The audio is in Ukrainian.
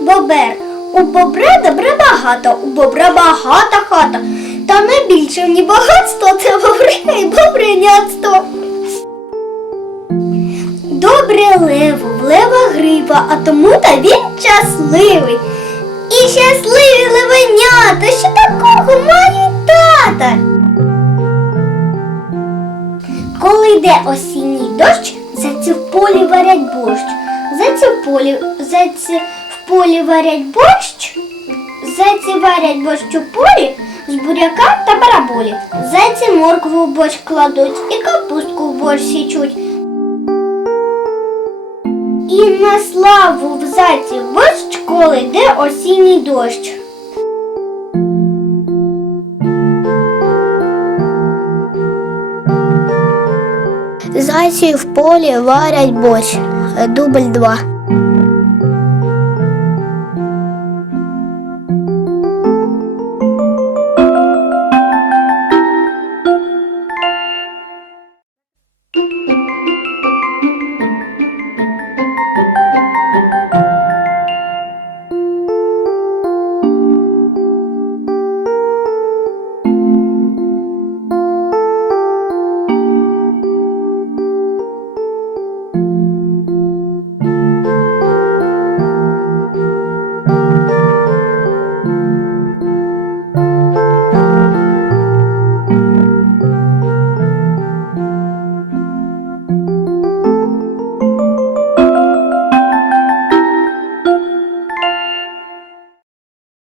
Бобер. У бобра добре багато, у бобра багата хата. Та найбільше ні багатство це бобри і бобриняцтво. Добре лево, в лева грива, а тому та він щасливий. І щасливі левенята, Коли осінній дощ, зайці в полі варять борщ. Зайці в полі, зайці в полі варять борщ. Зайці варять борщ у полі з буряка та бараболі. Зайці моркву в борщ кладуть і капустку в борщ січуть. І на славу в зайців борщ, коли йде осінній дощ. З в полі варять борщ. Дубль два.